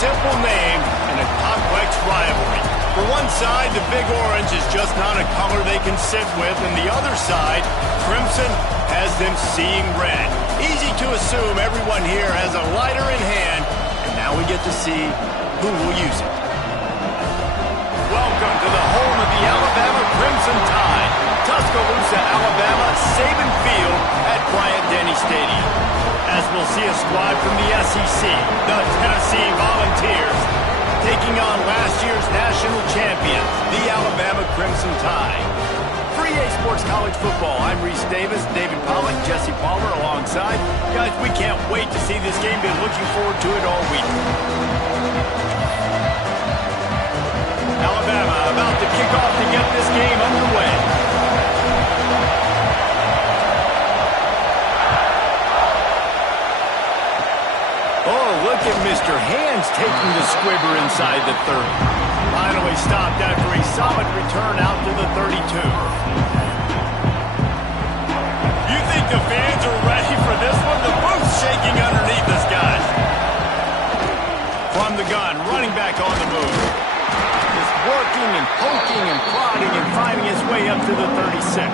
simple name and a complex rivalry. For one side, the Big Orange is just not a color they can sit with, and the other side, Crimson, has them seeing red. Easy to assume everyone here has a lighter in hand, and now we get to see who will use it. Welcome to the home of the Alabama Crimson Tide, Tuscaloosa, Alabama, Saban Field at Bryant-Denny Stadium. As we'll see a squad from the SEC, the Tennessee Volunteers, taking on last year's national champions, the Alabama Crimson Tide. For EA Sports College Football, I'm Reese Davis, David Pollack, Jesse Palmer alongside. Guys, we can't wait to see this game. Been looking forward to it all week. Alabama about to kick off to get this game underway. Oh, look at Mr. Hands taking the squibber inside the 30. Finally stopped after a solid return out to the 32. You think the fans are ready for this one? The booth's shaking underneath us, guys. From the gun, running back on the move. Just working and poking and prodding and finding his way up to the 36.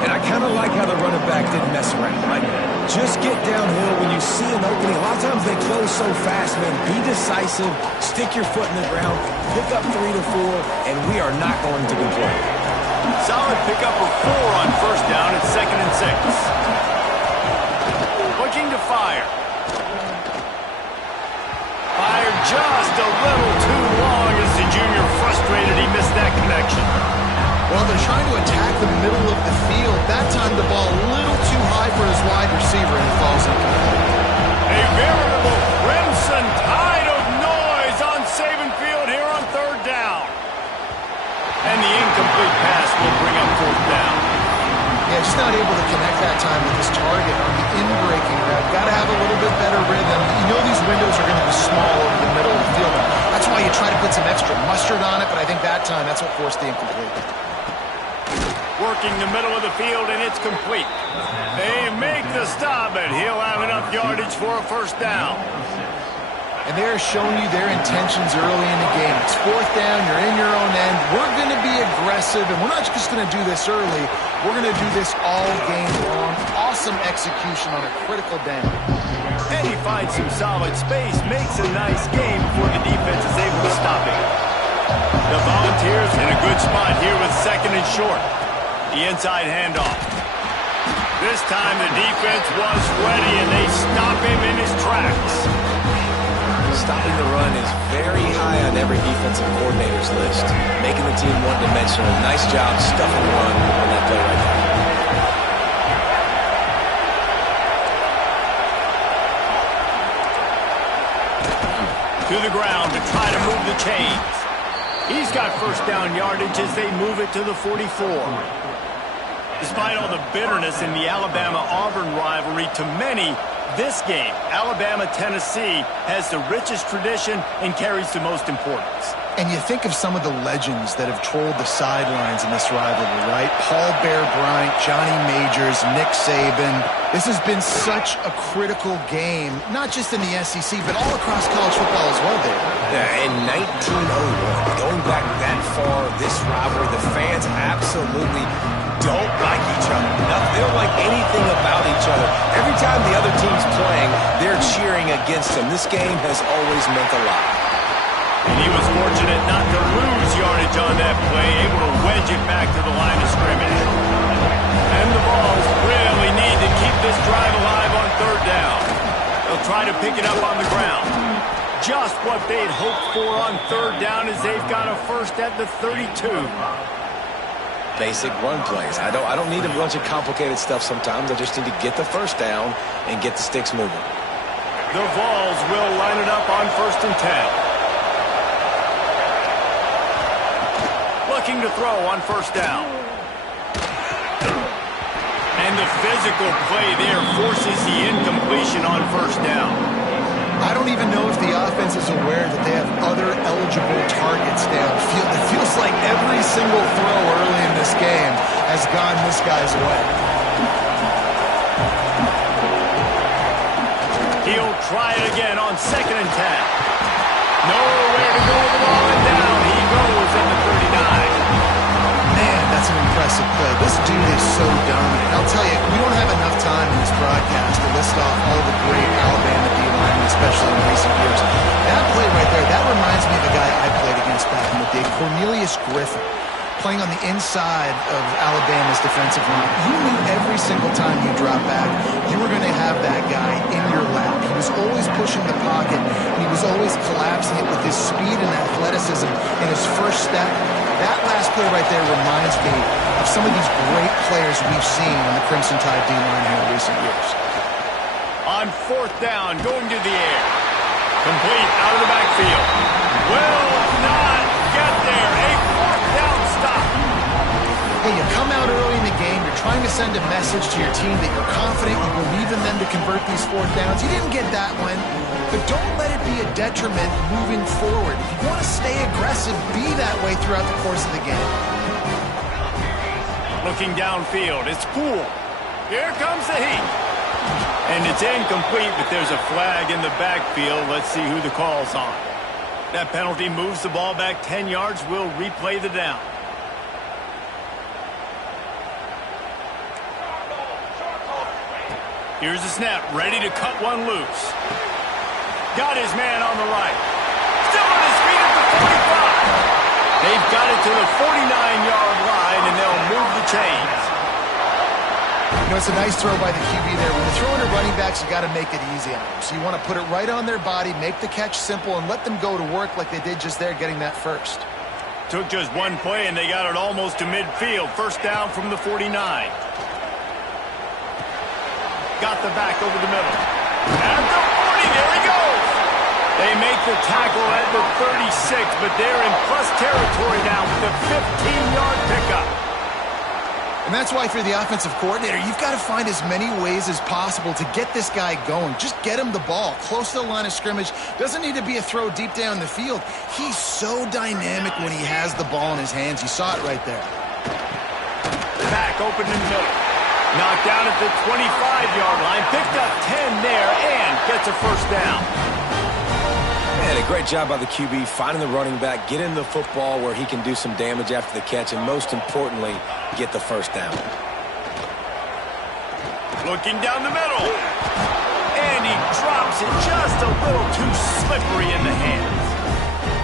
And I kind of like how the running back didn't mess around. Like, just get downhill when you see an opening. A lot of times they close so fast, man. Be decisive, stick your foot in the ground, pick up 3 to 4, and we are not going to complain. Solid pickup of 4 on first down at 2nd and 6. Looking to fire. Fired just a little too long as the junior frustrated he missed that connection. Well, they're trying to attack the middle of the field. That time the ball a little too high for his wide receiver, and it falls incomplete. A veritable Crimson Tide of noise on Saban Field here on 3rd down. And the incomplete pass will bring up 4th down. Yeah, just not able to connect that time with his target on the in-breaking route. Got to have a little bit better rhythm. You know these windows are going to be small over the middle of the field. That's why you try to put some extra mustard on it, but I think that time that's what forced the incomplete. Working the middle of the field, and it's complete. They make the stop, and he'll have enough yardage for a 1st down. And they're showing you their intentions early in the game. It's 4th down, you're in your own end. We're going to be aggressive, and we're not just going to do this early. We're going to do this all game long. Awesome execution on a critical down. And he finds some solid space, makes a nice game before the defense is able to stop him. The Volunteers in a good spot here with 2nd and short. The inside handoff. This time the defense was ready, and they stop him in his tracks. Stopping the run is very high on every defensive coordinator's list. Making the team one-dimensional. Nice job stuffing the run on that play right there. To the ground to try to move the chains. He's got 1st down yardage as they move it to the 44. Despite all the bitterness in the Alabama-Auburn rivalry, to many, this game, Alabama-Tennessee, has the richest tradition and carries the most importance. And you think of some of the legends that have trolled the sidelines in this rivalry, right? Paul Bear Bryant, Johnny Majors, Nick Saban. This has been such a critical game, not just in the SEC, but all across college football as well, Dave. Yeah, in 1901, going back that far, this rivalry, the fans absolutely don't like each other. They don't like anything about each other. Every time the other team's playing, they're cheering against them. This game has always meant a lot. And he was fortunate not to lose yardage on that play, able to wedge it back to the line of scrimmage. And the Vols really need to keep this drive alive on 3rd down. They'll try to pick it up on the ground. Just what they'd hoped for on 3rd down as they've got a 1st at the 32. Basic run plays. I don't need a bunch of complicated stuff sometimes. I just need to get the 1st down and get the sticks moving. The Vols will line it up on 1st and 10. Looking to throw on 1st down. And the physical play there forces the incompletion on 1st down. I don't even know if the offense is aware that they have other eligible targets downfield. It feels like every single throw early in this game has gone this guy's way. He'll try it again on 2nd and 10. Nowhere to go with the ball, and down he goes at the 39. Man, that's an impressive play. This dude is so dominant. I'll tell you, we don't have enough time in this broadcast to list off all the great Alabama D-linemen, especially in recent years. That play right there, that reminds me of a guy I played against back in the day, Cornelius Griffin, playing on the inside of Alabama's defensive line. You knew every single time you dropped back, you were going to have that guy in your lap. He was always pushing the pocket, and he was always collapsing it with his speed and athleticism in his first step. That last play right there reminds me of some of these great players we've seen on the Crimson Tide D-line here in recent years. On 4th down, going to the air. Complete out of the backfield. Will not get there. A 4th down stop. Hey, you come out early in the game, you're trying to send a message to your team that you're confident, you believe in them to convert these 4th downs. You didn't get that one, but don't let it be a detriment moving forward. If you want to stay aggressive, be that way throughout the course of the game. Looking downfield, it's Poole. Here comes the heat. And it's incomplete, but there's a flag in the backfield. Let's see who the call's on. That penalty moves the ball back 10 yards. We'll replay the down. Here's the snap, ready to cut one loose. Got his man on the right. Still on his feet at the 45. They've got it to the 49-yard line, and they'll move the chains. You know, it's a nice throw by the QB there. When you're throwing to running backs, you got to make it easy on them. So you want to put it right on their body, make the catch simple, and let them go to work like they did just there, getting that first. Took just one play, and they got it almost to midfield. 1st down from the 49. Got the back over the middle. At the 40, there he goes. They make the tackle at the 36, but they're in plus territory now with a 15-yard pickup. And that's why, if you're the offensive coordinator, you've got to find as many ways as possible to get this guy going. Just get him the ball close to the line of scrimmage. Doesn't need to be a throw deep down the field. He's so dynamic when he has the ball in his hands. You saw it right there. Back open in the middle. Knocked down at the 25-yard line. Picked up 10 there and gets a 1st down. Man, a great job by the QB finding the running back, getting the football where he can do some damage after the catch, and most importantly, get the 1st down. Looking down the middle. And he drops it just a little too slippery in the hands.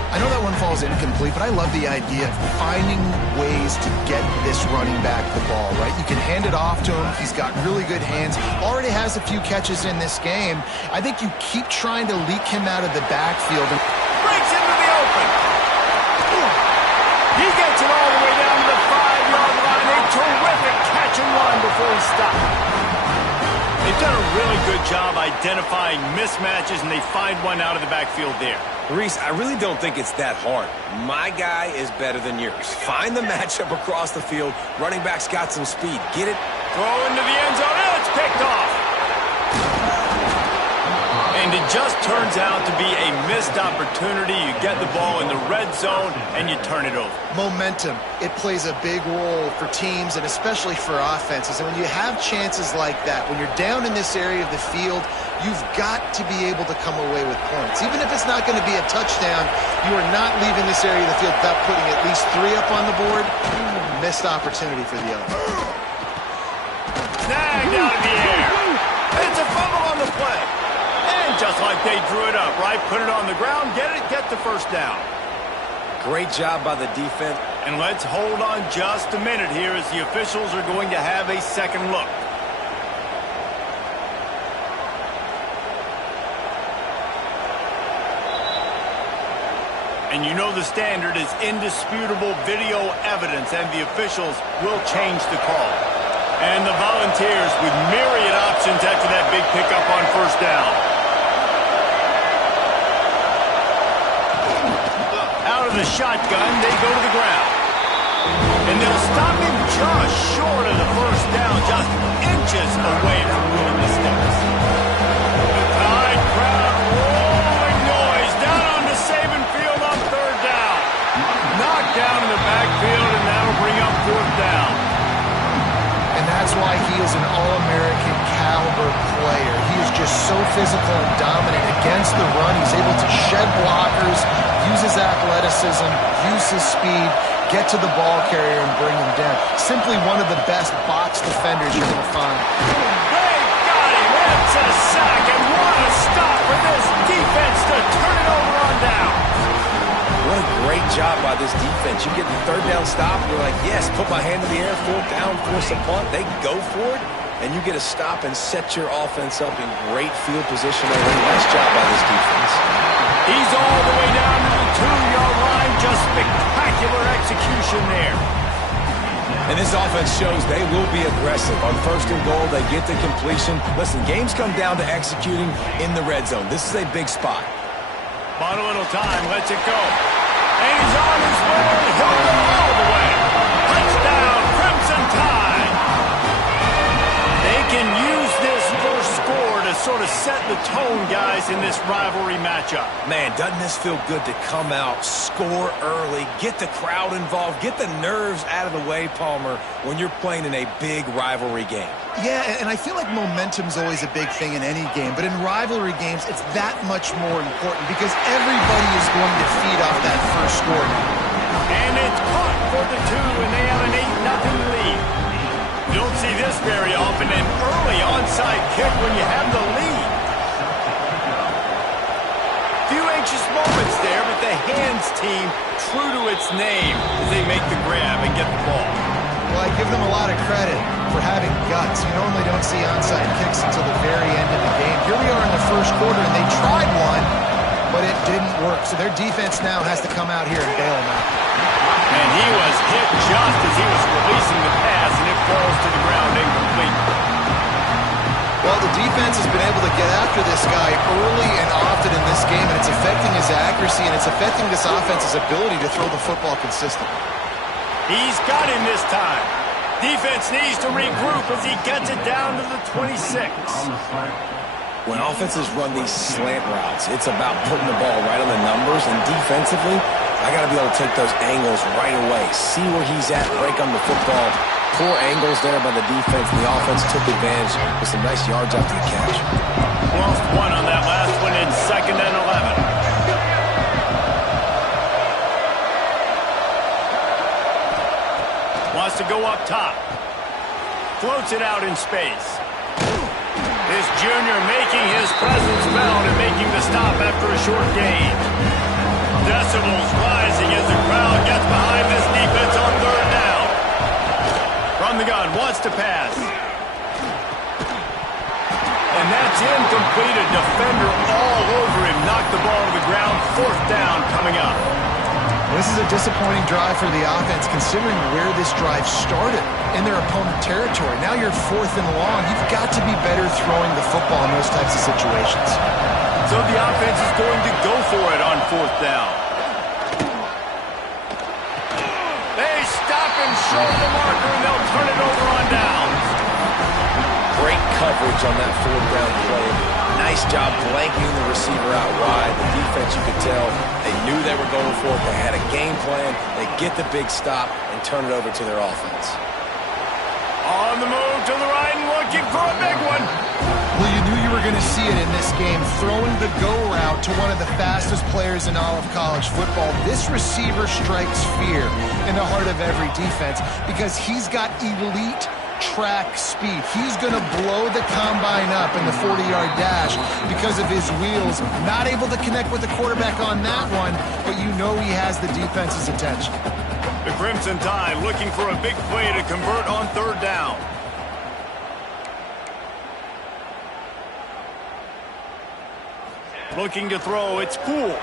I know that one falls incomplete, but I love the idea of finding ways to get this running back the ball, right? You can hand it off to him. He's got really good hands. Already has a few catches in this game. I think you keep trying to leak him out of the backfield. And breaks into the open. He gets it all the way down to the 5-yard line. A terrific catch and run before he stopped. They've done a really good job identifying mismatches, and they find one out of the backfield there. Reese, I really don't think it's that hard. My guy is better than yours. Find the matchup across the field. Running back's got some speed. Get it? Throw into the end zone. And it's picked off. And it just turns out to be a missed opportunity. You get the ball in the red zone, and you turn it over. Momentum, it plays a big role for teams and especially for offenses. And when you have chances like that, when you're down in this area of the field, you've got to be able to come away with points. Even if it's not going to be a touchdown, you are not leaving this area of the field without putting at least 3 up on the board. Missed opportunity for the other. Snagged out of the air. It's a fumble on the play. And just like they drew it up, right? Put it on the ground, get the 1st down. Great job by the defense. And let's hold on just a minute here as the officials are going to have a second look. And you know the standard is indisputable video evidence, and the officials will change the call. And the Volunteers with myriad options after that big pickup on 1st down. Out of the shotgun, they go to the ground. And they'll stop him just short of the 1st down, just inches away from winning the steps. The Tide crowd roaring noise down on the Saban field on 3rd down. Knocked down in the backfield, and that'll bring up 4th down. And that's why he is an All-American caliber player. He is just so physical and dominant against the run. He's able to shed blockers, use his athleticism, use his speed, get to the ball carrier and bring him down. Simply one of the best box defenders you're going to find. They got him. It's a sack, and what a stop for this defense to turn it over on down. What a great job by this defense. You get the third down stop, and you're like, yes, put my hand in the air, fourth down, force a punt. They go for it, and you get a stop and set your offense up in great field position already. Nice job by this defense. He's all the way down to the 2-yard line. Just spectacular execution there. And this offense shows they will be aggressive. On first and goal, they get the completion. Listen, games come down to executing in the red zone. This is a big spot. Bought a little time, lets it go. And he's on his way. He'll go all the way. Touchdown, Crimson Tide. They can use this first score to sort of set the tone, guys, in this rivalry matchup. Man, doesn't this feel good to come out, score early, get the crowd involved, get the nerves out of the way, Palmer, when you're playing in a big rivalry game. Yeah, and I feel like momentum's always a big thing in any game, but in rivalry games, it's that much more important because everybody is going to feed off that first score. And it's caught for the 2, and they have an 8-0 lead. You don't see this very often, an early onside kick when you have the lead. Few anxious moments there, but the hands team true to its name as they make the grab and get the ball. Well, I give them a lot of credit for having guts. You normally don't see onside kicks until the very end of the game. Here we are in the first quarter, and they tried one, but it didn't work. So their defense now has to come out here and bail them out. And he was hit just as he was releasing the pass, and it falls to the ground incomplete. Well, the defense has been able to get after this guy early and often in this game, and it's affecting his accuracy, and it's affecting this offense's ability to throw the football consistently. He's got him this time. Defense needs to regroup as he gets it down to the 26. When offenses run these slant routes, it's about putting the ball right on the numbers, and defensively, I got to be able to take those angles right away, see where he's at, break on the football. Poor angles there by the defense. The offense took advantage with some nice yards after the catch. Lost one on that last one in 2nd and 11. Wants to go up top. Floats it out in space. This junior making his presence felt and making the stop after a short gain. Decibels rising as the crowd gets behind this defense on 3rd down. From the gun, wants to pass. And that's incomplete. A defender all over him. Knocked the ball to the ground. 4th down coming up. This is a disappointing drive for the offense, considering where this drive started in their opponent territory. Now you're 4th and long. You've got to be better throwing the football in those types of situations. So the offense is going to go for it on 4th down. They stop him short of the marker, and they'll turn it over on downs. Great coverage on that 4th down play. Nice job blanking the receiver out wide. The defense, you could tell, they knew they were going for it. They had a game plan. They get the big stop and turn it over to their offense. On the move to the right and looking for a big one. Well, you knew you were going to see it in this game, throwing the go route to one of the fastest players in all of college football. This receiver strikes fear in the heart of every defense because he's got elite track speed. He's going to blow the combine up in the 40-yard dash because of his wheels. Not able to connect with the quarterback on that one, but you know he has the defense's attention. The Crimson Tide looking for a big play to convert on 3rd down. Looking to throw, it's Poole.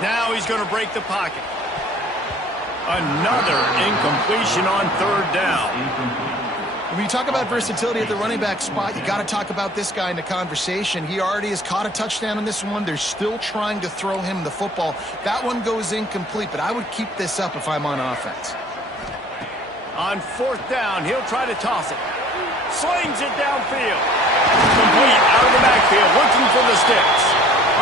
Now he's going to break the pocket. Another incompletion on 3rd down. When you talk about versatility at the running back spot, you got to talk about this guy in the conversation. He already has caught a touchdown on this one. They're still trying to throw him the football. That one goes incomplete, but I would keep this up if I'm on offense. On 4th down, he'll try to toss it. Slings it downfield. Complete out of the backfield, looking for the sticks.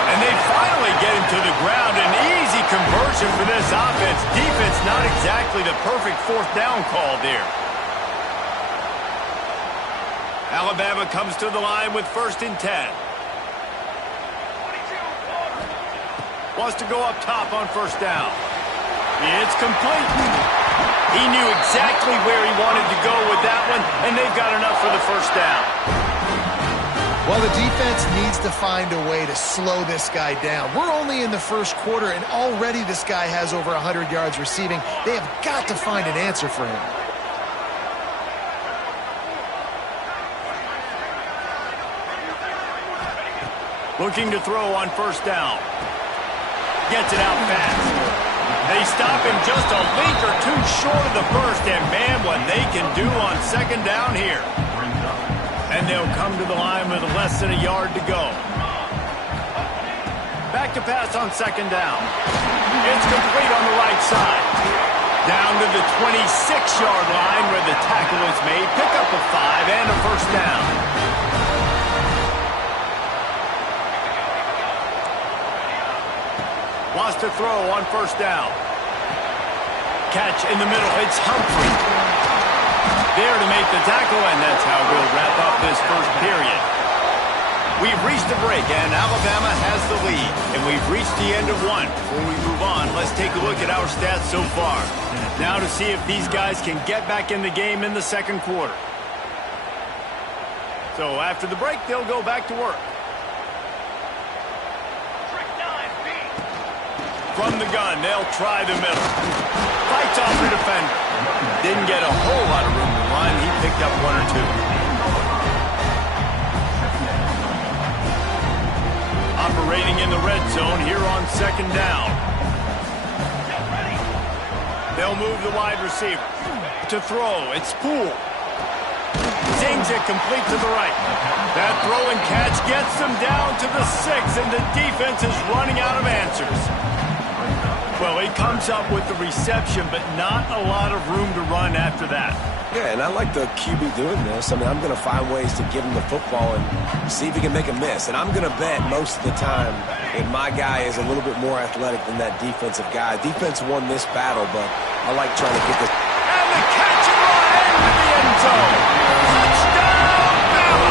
And they finally get him to the ground. An easy conversion for this offense. Defense not exactly the perfect 4th down call there. Alabama comes to the line with 1st and 10. Wants to go up top on 1st down. It's complete. He knew exactly where he wanted to go with that one, and they've got enough for the 1st down. Well, the defense needs to find a way to slow this guy down. We're only in the 1st quarter, and already this guy has over 100 yards receiving. They have got to find an answer for him. Looking to throw on 1st down. Gets it out fast. They stop him just a link or two short of the first, and man, what they can do on 2nd down here. And they'll come to the line with less than a yard to go. Back to pass on 2nd down. It's complete on the right side. Down to the 26-yard line where the tackle is made. Pick up a 5 and a 1st down. Wants to throw on 1st down. Catch in the middle. It's Humphrey. There to make the tackle, and that's how we'll wrap up this 1st period. We've reached the break, and Alabama has the lead. And we've reached the end of one. Before we move on, let's take a look at our stats so far. Now to see if these guys can get back in the game in the 2nd quarter. So after the break, they'll go back to work. From the gun, they'll try the middle. Fights off the defender. Didn't get a whole lot of room to run. He picked up 1 or 2. Operating in the red zone here on 2nd down. They'll move the wide receiver. To throw, it's Poole. Zings it complete to the right. That throw and catch gets them down to the 6, and the defense is running out of answers. Well, he comes up with the reception, but not a lot of room to run after that. Yeah, and I like the QB doing this. I mean, I'm going to find ways to give him the football and see if he can make a miss. And I'm going to bet most of the time that my guy is a little bit more athletic than that defensive guy. Defense won this battle, but I like trying to get this. And the catch and run into the end zone. Touchdown, Bama!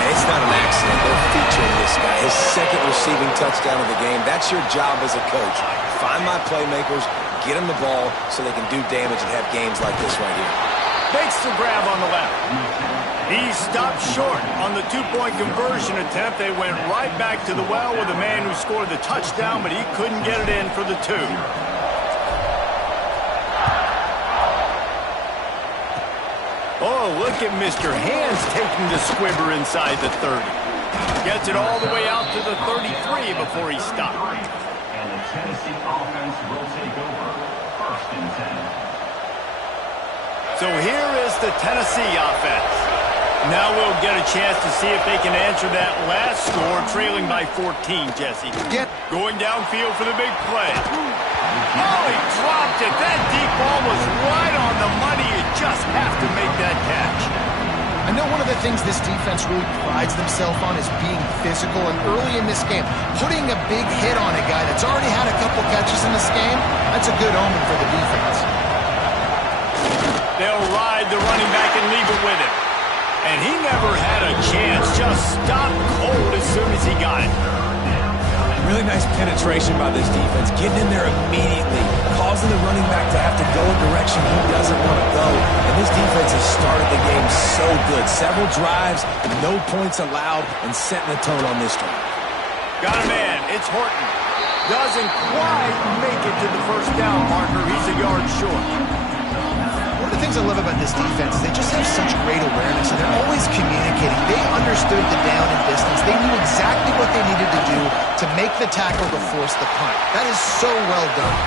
And it's not an accident. They're featuring this guy. His 2nd receiving touchdown of the game. That's your job as a coach. Find my playmakers, get them the ball so they can do damage and have games like this right here. Makes the grab on the left. He stopped short on the 2-point conversion attempt. They went right back to the well with the man who scored the touchdown, but he couldn't get it in for the 2. Oh, look at Mr. Hands taking the squibber inside the 30. Gets it all the way out to the 33 before he stopped. And the Tennessee offense will take over 1st and 10. So here is the Tennessee offense. Now we'll get a chance to see if they can answer that last score, trailing by 14, Jesse. Yep. Going downfield for the big play. Oh, he dropped it. That deep ball was right on the money. You just have to make that catch. I know one of the things this defense really prides themselves on is being physical, and early in this game, putting a big hit on a guy that's already had a couple catches in this game, that's a good omen for the defense. They'll ride the running back and leave it with him. And he never had a chance, just stopped cold as soon as he got it. Really nice penetration by this defense, getting in there immediately, causing the running back to have to go a direction he doesn't want to go. And this defense has started the game so good. Several drives, no points allowed, and setting the tone on this drive. Got a man, it's Horton. Doesn't quite make it to the 1st down marker. He's a yard short. One of the things I love about this defense is they just have such great awareness, and they're always communicating. They understood the down and distance. They knew exactly what they needed to do to make the tackle to force the punt. That is so well done.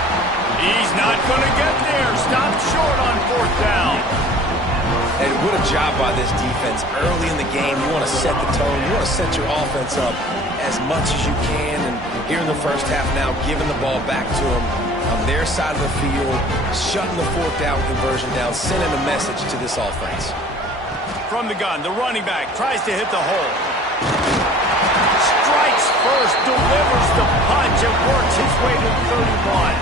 He's not going to get there. Stopped short on 4th down. And what a job by this defense. Early in the game, you want to set the tone. You want to set your offense up as much as you can. And here in the 1st half now, giving the ball back to them on their side of the field, shutting the 4th down conversion down, sending a message to this offense. From the gun, the running back tries to hit the hole. Strikes first, delivers the punch, and works his way to the 31.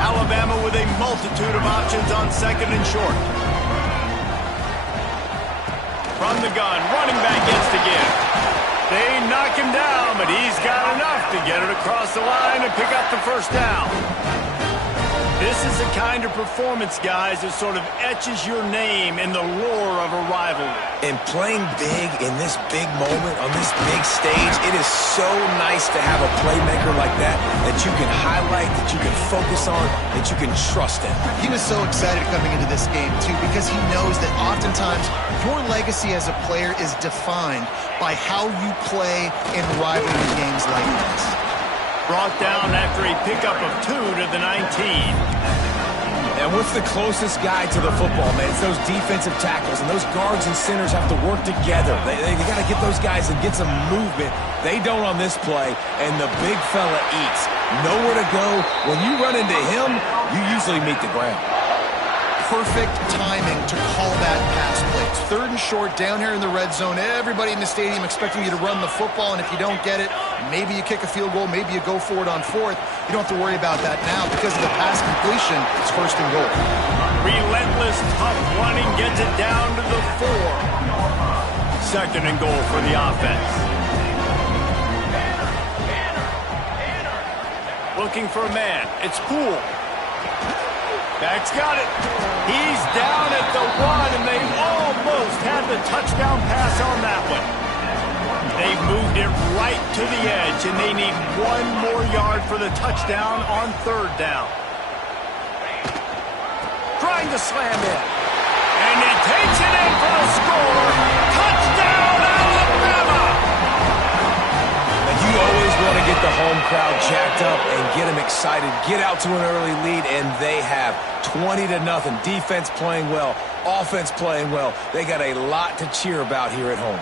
Alabama with a multitude of options on 2nd and short. From the gun, running back gets to give. They knock him down, but he's got enough to get it across the line and pick up the first down. This is the kind of performance, guys, that sort of etches your name in the lore of a rivalry. And playing big in this big moment, on this big stage, it is so nice to have a playmaker like that you can highlight, that you can focus on, that you can trust in. He was so excited coming into this game, too, because he knows that oftentimes your legacy as a player is defined by how you play in rivalry games like this. Brought down after a pickup of 2 to the 19. And what's the closest guy to the football, man? It's those defensive tackles, and those guards and centers have to work together. They got to get those guys and get some movement. They don't on this play, and the big fella eats. Nowhere to go. When you run into him, you usually meet the ground. Perfect timing to call that pass play. It's 3rd and short down here in the red zone. Everybody in the stadium expecting you to run the football, and if you don't get it, maybe you kick a field goal, maybe you go for it on 4th. You don't have to worry about that now because of the pass completion. It's 1st and goal. Relentless, tough running gets it down to the 4. 2nd and goal for the offense. Looking for a man. It's Poole. Back's got it. He's down at the 1, and they almost had the touchdown pass on that one. They've moved it right to the edge, and they need 1 more yard for the touchdown on 3rd down. Trying to slam it. And he takes it in for the score. Touchdown, Alabama! Now, you always want to get the home crowd jacked up and get them excited. Get out to an early lead, and they have 20 to nothing. Defense playing well, offense playing well. They got a lot to cheer about here at home.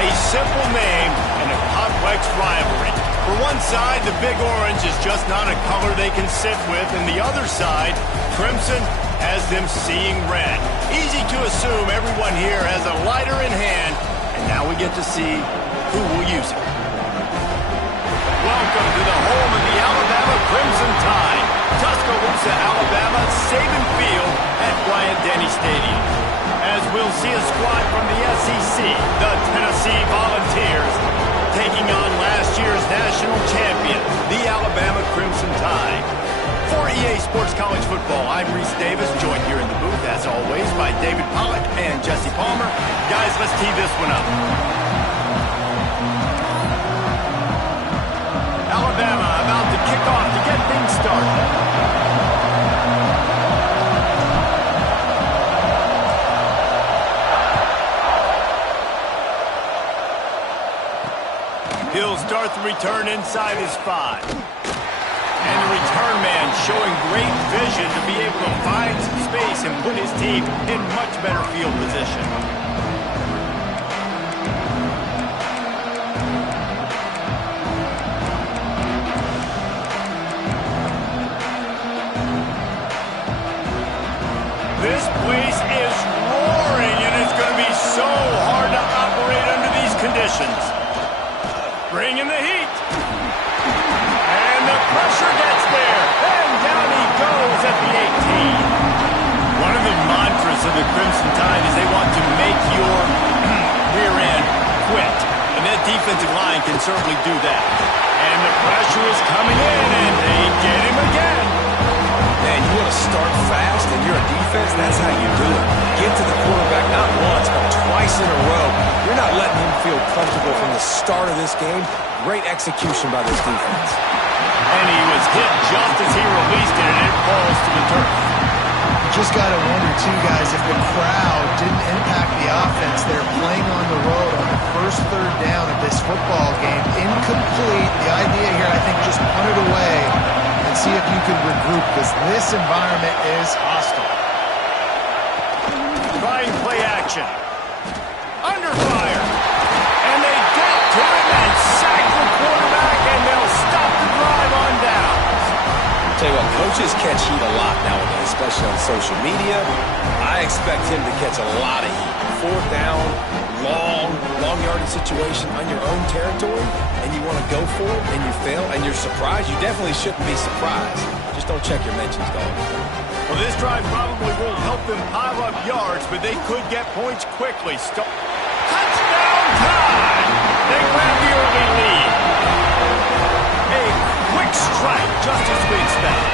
A simple name and a complex rivalry. For one side, the Big Orange is just not a color they can sit with, and the other side, Crimson, has them seeing red. Easy to assume everyone here has a lighter in hand, and now we get to see who will use it. Welcome to the home of the Alabama Crimson Tide, Tuscaloosa, Alabama, Saban Field at Bryant-Denny Stadium. As we'll see a squad from the SEC, the Tennessee Volunteers, taking on last year's national champion, the Alabama Crimson Tide. For EA Sports College Football, I'm Reese Davis, joined here in the booth, as always, by David Pollack and Jesse Palmer. Guys, let's tee this one up. Alabama about to kick off to get things started. He'll start the return inside his 5. And the return man showing great vision to be able to find some space and put his team in much better field position. This place is roaring, and it's going to be so hard to operate under these conditions. Bringing the heat. And the pressure gets there. And down he goes at the 18. One of the mantras of the Crimson Tide is they want to make your rear end quit. And that defensive line can certainly do that. And the pressure is coming in, and they get him again. Man, you want to start fast and you're a defense, that's how you do it. Get to the quarterback not once, but twice in a row. You're not letting him feel comfortable from the start of this game. Great execution by this defense. And he was hit just as he released it, and it falls to the turf. Just got to wonder, too, guys, if the crowd didn't impact the offense. They're playing on the road on the first third down of this football game. Incomplete. The idea here, I think, just punt it away and see if you can regroup, because this environment is hostile. Trying play action. Under fire. And they get to him and sack the quarterback, and they'll stop the drive on down. Tell you what, coaches catch heat a lot nowadays, especially on social media. I expect him to catch a lot of heat. Fourth down, long yardage situation on your own territory, and you want to go for it, and you fail, and you're surprised. You definitely shouldn't be surprised. Just don't check your mentions, dog. Well, this drive probably won't help them pile up yards, but they could get points quickly. Touchdown time! They grab the early lead. A quick strike, just as we expect.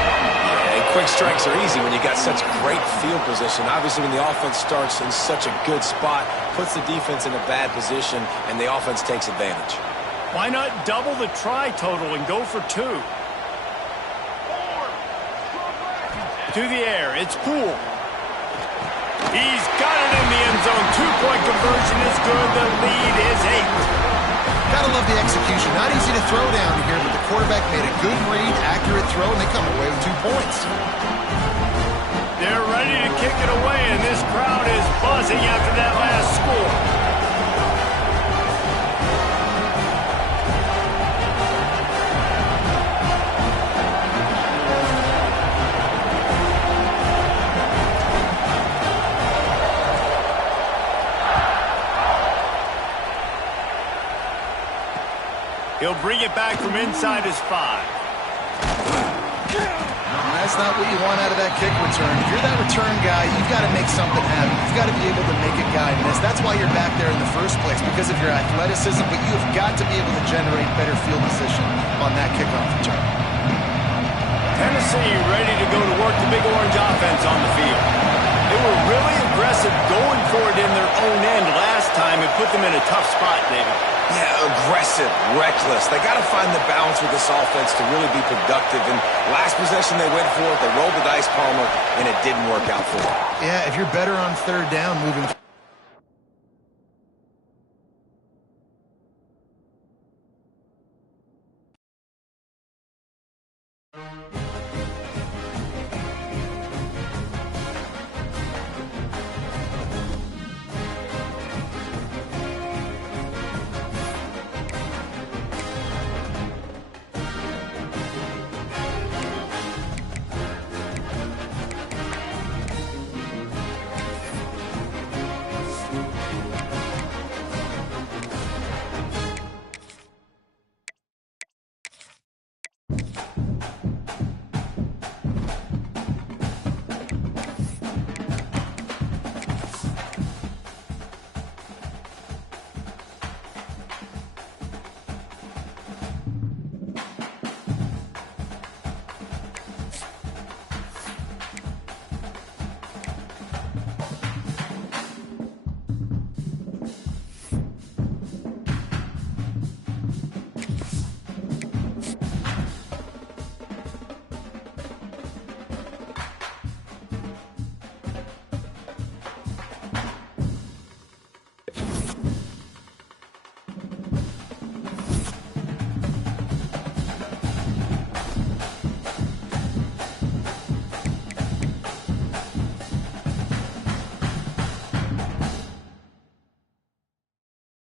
And quick strikes are easy when you got such great field position. Obviously, when the offense starts in such a good spot, puts the defense in a bad position, and the offense takes advantage. Why not double the try total and go for 2? To the air, it's Poole. He's got it in the end zone. 2-point conversion is good. The lead is 8. Gotta love the execution. Not easy to throw down here, but the quarterback made a good read, accurate throw, and they come away with 2 points. They're ready to kick it away, and this crowd is buzzing after that last score. He'll bring it back from inside his 5. That's not what you want out of that kick return. If you're that return guy, you've got to make something happen. You've got to be able to make a guy miss. That's why you're back there in the first place, because of your athleticism, but you've got to be able to generate better field position on that kickoff return. Tennessee ready to go to work the Big Orange offense on the field. They were really aggressive going for it in their own end last time and put them in a tough spot, David. Yeah, aggressive, reckless. They got to find the balance with this offense to really be productive. And last possession they went for it, they rolled the dice, Palmer, and it didn't work out for them. Yeah, if you're better on third down moving forward.